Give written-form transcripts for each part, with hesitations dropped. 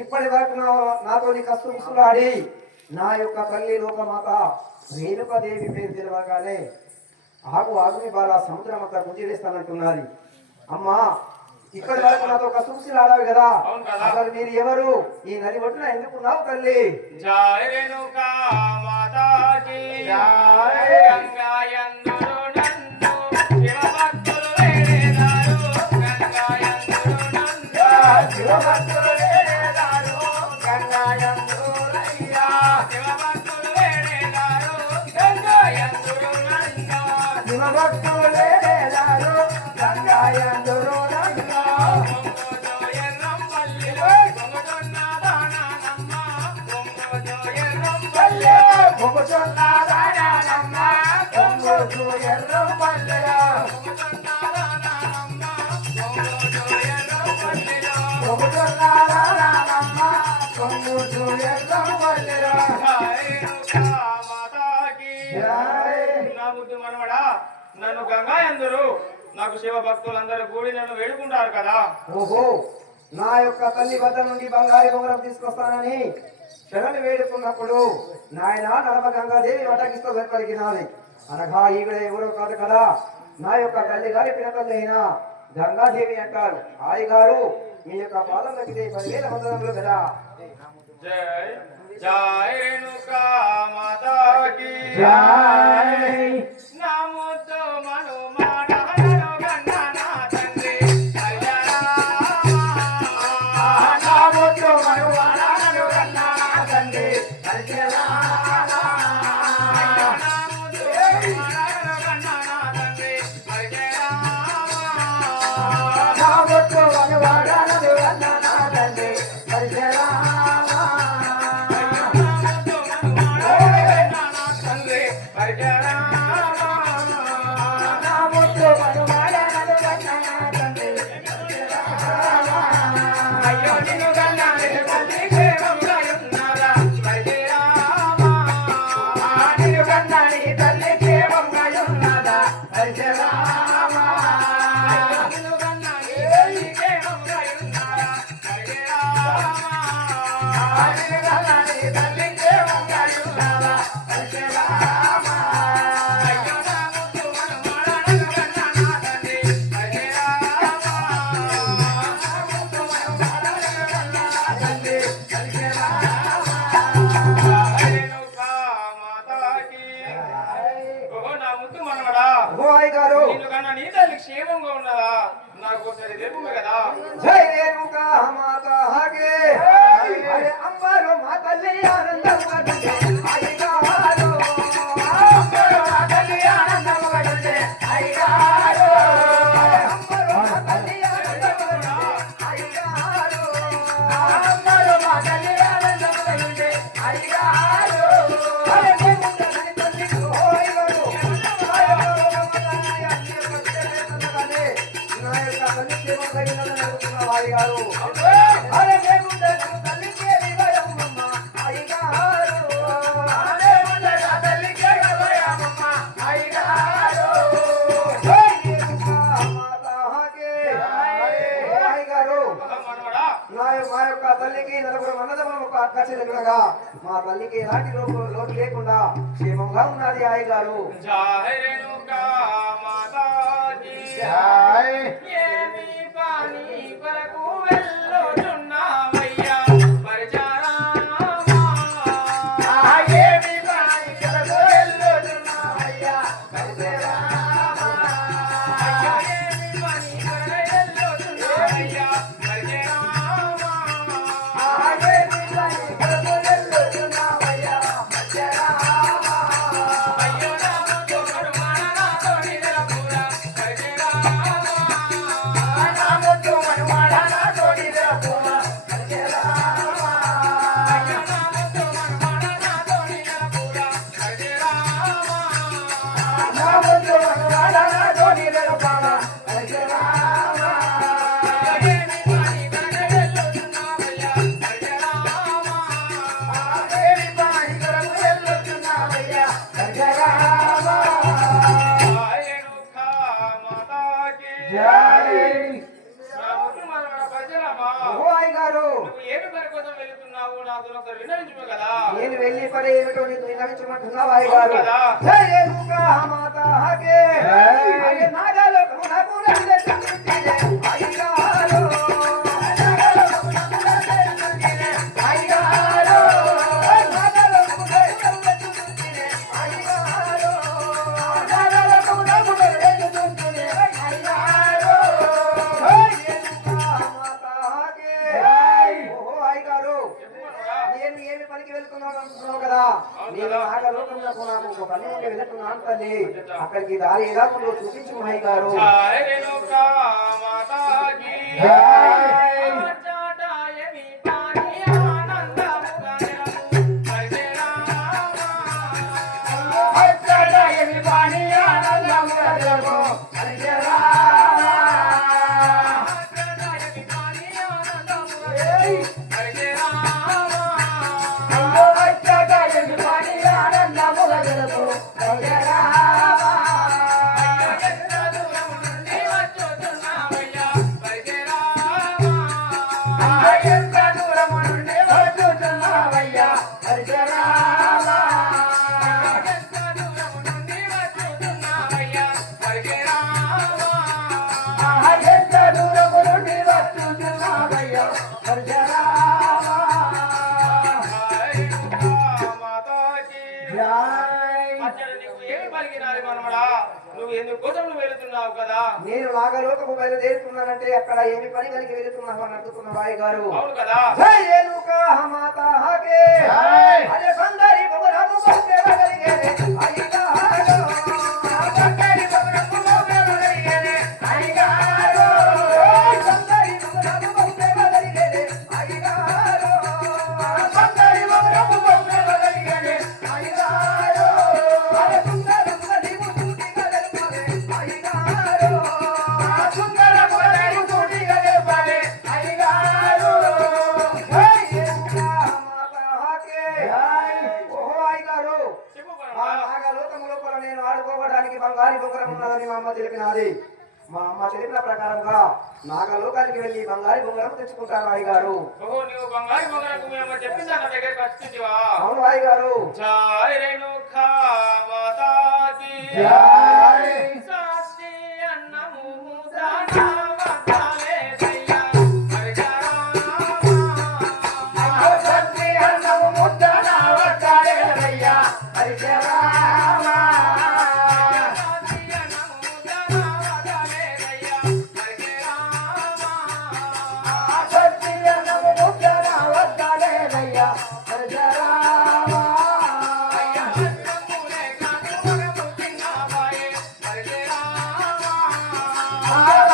ఇప్పటి వరకు నాతో కస్తు ముసులాడి నా యొక్క తల్లి లోకమాత రేణుకాదేవి పేరు తెలవగానే ఆగుని బాల సముద్రం అంతా గుంజివేస్తానంటున్నది. అమ్మా ఇప్పటి వరకు నాతో కస్తు ముసులాడావి కదా, అసలు మీరు ఎవరు? ఈ నది ఒడ్డున ఎందుకున్నావు తల్లి? జై రేణుకా మాతాకి జై గంగాయందురు నన్ను శివభక్తులు వేడేదారు గంగాయందురు నన్ను శివభక్తులు వేడేదారు గంగాయందురయ్యా శివభక్తులు వేడేదారు గంగాయందురు నన్ను శివభక్తులు వేడేదారు గంగాయందురు నన్ను గంగా అందరూ నాకు శివ భక్తులందరూ కూడి నన్ను వేడుకుంటారు కదా. ఓహో, నా యొక్క తల్లి వద్ద నుండి బంగారు బొంగరం తీసుకొస్తానని శరణి వేడుకున్నప్పుడు నాయన నడమ గంగాదేవి వటకిస్తూ పలికినాది అనగా ఈవిడ ఎవరో కాదు కదా, నా యొక్క తల్లి గారి పినతల్లి అయినా గంగాదేవి అంటారు. హాయి గారు మీ యొక్క పాదం తగ్గితే 10,000 వందనములు కదా. జై జై రేణుకా మాతాకి జై. నమోతో మనుమాన క్షేమంగా ఉన్నదా? నాకు ఒకసారి రేపు కదా. జై రేణుకా మాతాకి అరే అంబరు మా తల్లి ఆనందముగా అయ్యగారు అంబరు మా తల్లి ఆనందముగా అయ్యగారు అంబరు మా తల్లి ఆనందముగా అయ్యగారు అంబరు మా తల్లి ఆనందముగా అయ్యగారు అరే ముందరి తల్లి కోయరు గారు అరే దేవుడు తల్లికే వివయమ్మ అయ్యగారు అరే తల్లికే వివయమ్మ అయ్యగారు జై రేణుకా మాతాకి అయ్యగారు మా యొక్క తల్లికి నలుగురు అన్నదమ్ములు ఒక అక్క చెల్లెలుగా మా తల్లికి ఎలాంటి లోటు లేకుండా క్షేమంగా ఉన్నది అయ్యగారు. జై రేణుకా మాతాకి జై. ఏమి పాని కొరకు వెళ్ళుచున్నావయ్యా పరిచారామా ఏమి పాని కొరకు వెళ్ళుచున్నావయ్యా పరిచారామా ఏమి పాని కొరకు వెళ్ళుచున్నావయ్యా పరిచారామా ఏమి పాని కొరకు వెళ్ళుచున్నావయ్యా పరిచారామా అయ్యో నామో తోడు మాననాతో నిదరపురా పరిచారామా ఒకసారి విన్నవించుకో కదా. నేను వెళ్ళి పని ఏమిటో నీకు విన్నవించమంటున్నావా అయ్యగారు? కదా. జై రేణుకా మాతాకే అయ్య నాగలోకము నాకు రక్షించుటిలే అయ్యగారు. నాగలోకము నాకు రక్షించుటిలే అయ్యగారు. నాగలోకము నాకు రక్షించుటిలే అయ్యగారు. నాగలోకము నాకు రక్షించుటిలే అయ్యగారు. జై రేణుకా మాతాకే. ఓహో అయ్యగారు, నేను ఏమి పనికి వెళ్తున్నాను అంటున్నావు కదా, నేను నాగలోకంలో నాకు ఒక పని ఉండి వెళ్తున్నాను తల్లి. అక్కడికి దారి ఎలా ఉందో చూపించు మాయి గారు. జై రేణుకా మాతాకి చాటాయని పాని ఆనందముగా నిలము పరిశరామ. చాటాయని పాని ఆనందముగా నిలము పరిశరామ. చాటాయని పాని ఆనందముగా నిలము పరిశరామ. చాటాయని పాని ఆనందముగా నిలము పరిశరామ. ఎంత దూరం నుండి వచ్చుతున్నావయ్యా పరిశరామ. ఎంత దూరము నుండి వచ్చుతున్నావయ్యా పరిశరామ. ఎంత దూరం నుండి వచ్చుతున్నావయ్యా పరిశరామ. ఎంత దూరము నుండి వచ్చుతున్నావయ్యా పరిశరామ. అచ్చట నీకు ఏమి పలికినారు మనమడా? నువ్వు ఎందుకోసం నువ్వు వెళుతున్నావు కదా? నేను నాగలోకము బయలుదేరుతున్నానంటే అక్కడ ఏమి పని కలిగి వెళుతున్నావు అని అడుగుతున్న రాయ్ గారు. అవును కదా. జై రేణుకా మాతాకే అరే సందరి బొగరము బొగ్గెవగలిగేనే అయ్యగారు. సందరి బొగరము బొగ్గెవగలిగేనే అయ్యగారు. సందరి బొగరము బొగ్గెవగలిగేనే అయ్యగారు. సందరి బొగరము బొగ్గెవగలిగేనే అయ్యగారు. అరే సుందరముగ నీవు సూటిగా తెలుపవే అయ్యగారు. సుందరముగ నీవు సూటిగా తెలుపవే అయ్యగారు. జై రేణుకా మాతాకే. ఓహో అయ్యగారు, చెప్పు ఆ మనమడా. నాగలోకము లోపల నేను ఆడుకోవడానికి బంగారు బొంగరం ఉన్నదని మా అమ్మ తెలిపినది. మా అమ్మ తెలిపిన ప్రకారంగా నాగలోకానికి వెళ్ళి బంగారు బొంగరం తెచ్చుకుంటాను అయ్యగారు. ఓహో, నువ్వు బంగారు బొంగరకు మీ అమ్మ చెప్పింది నా దగ్గరికి వచ్చిందివా? అవును అయ్యగారు. జై రేణుకా మాతాకి జై. సాక్షి అన్నము ముద్దానా వద్దాలే దయ్యా పరిశరామ. సత్తి అన్నము ముద్దన వడ్డాలేదయ్యా పరిశరామ. సాక్షి అన్నము ముద్దానా వద్దాలే దయ్యా పరిశరామ. సత్తి అన్నము ముద్దన వడ్డాలేదయ్యా పరిశరామ. అన్నములే కాదు మగము తిన్నావాయే పరిశరామ.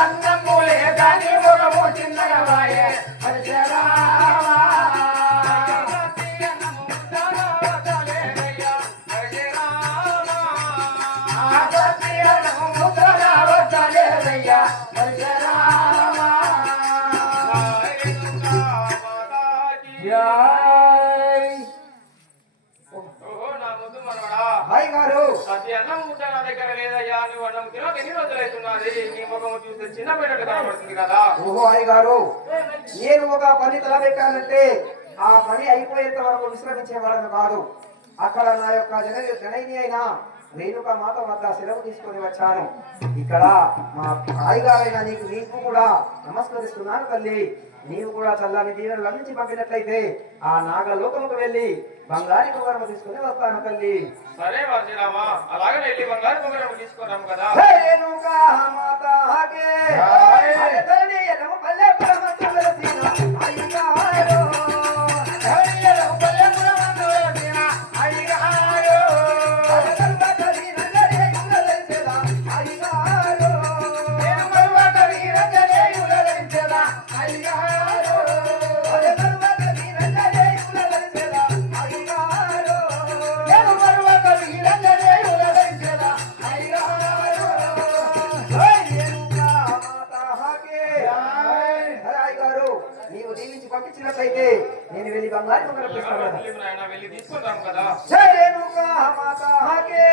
అన్నములే గాని మొగము చిన్నగవాయే పరిశరామ. సాక్షి అన్నము ముద్దానా వద్దాలే దయ్యా పరిశరామ. సత్తి అన్నము ముద్దన వడ్డాలేదయ్యా పరిశరామ. జై రేణుకా మాతాకి. జై. ఓహో, నా ముద్దు మనవడా. హాయ్ గారు, ప్రతి అన్నం ముద్ద నా దగ్గర లేదయ్యా. నువ్వు అన్నం తినక ఎన్ని రోజులైతున్నది? నీ ముఖము చూస్తే చిన్నపోయినట్టు కనబడుతుంది కదా. ఓహో హాయ్ గారు, నేను ఒక పని తలబెట్టానంటే ఆ పని అయిపోయేంత వరకు విశ్రమించేవాడను కాదు. అక్కడ నా యొక్క జనైని అయిన రేణుకా మాత వద్ద సెలవు తీసుకొని వచ్చాను. ఇక్కడ మా హాయిగారైన నీకు కూడా నమస్కరిస్తున్నాను తల్లి. నీవు కూడా చల్లని దీవెనలు అందించి పంపినట్లయితే ఆ నాగలోకముకు వెళ్ళి బంగారు బొంగరము తీసుకుని వస్తాను తల్లి. సరే పరశురామ, అలాగనే వెళ్ళి బంగారు బొంగరం తీసుకున్నాం కదా. జై రేణుకా మాతాకే. అరే తల్లి ఎడమ పల్లె పురమందు వెలసిన అయ్యగారు. తల్లి ఎడమ పల్లె పురమందు వెలసిన అయ్యగారు. అరే తరువాత వీరందరే యుగలెంచెదా అయ్యగారు. నేను తరువాత వీరందరే యుగలెంచెదా అయ్యగారు. అరే తరువాత వీరందరే యుగలెంచెదా అయ్యగారు. నేను తరువాత వీరందరే యుగలెంచెదా అయ్యగారు. జై రేణుకా మాతాకే. అరే అయ్యగారు, నీవు దీవించి పంపించినట్లయితే నేను వెళ్ళి బంగారు బొంగరం తీసుకున్నాను. వెళ్ళి నాయనా, వెళ్ళి తీసుకుంటాం కదా. జై రేణుకా మాతాకే.